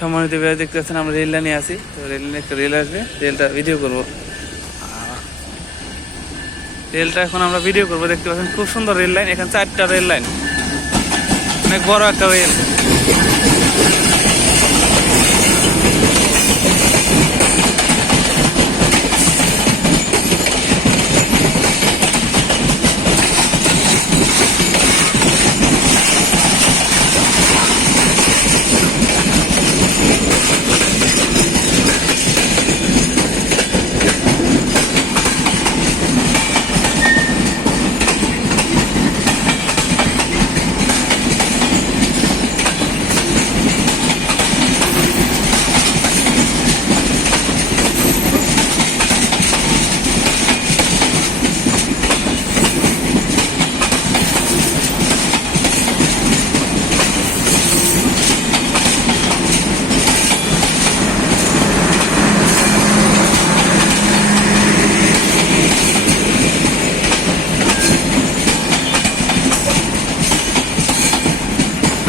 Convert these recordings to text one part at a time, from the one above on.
সম্মানিত ভাই দেখতে পাচ্ছেন আমরা রেল লাইনে আছি। তো রেল লাইনে একটা রেল আসবে, রেলটা ভিডিও করব। রেলটা এখন আমরা ভিডিও করবো। দেখতে পাচ্ছেন খুব সুন্দর রেল লাইন, এখানে 4টা রেল লাইন, অনেক বড় একটা রেল।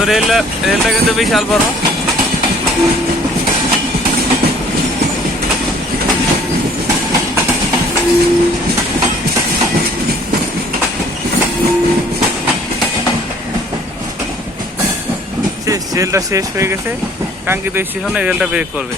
তো রেলটা কিন্তু বিশাল বড়। রেলটা শেষ হয়ে গেছে, কাঙ্ক্ষিত স্টেশনে রেলটা ব্রেক করবে।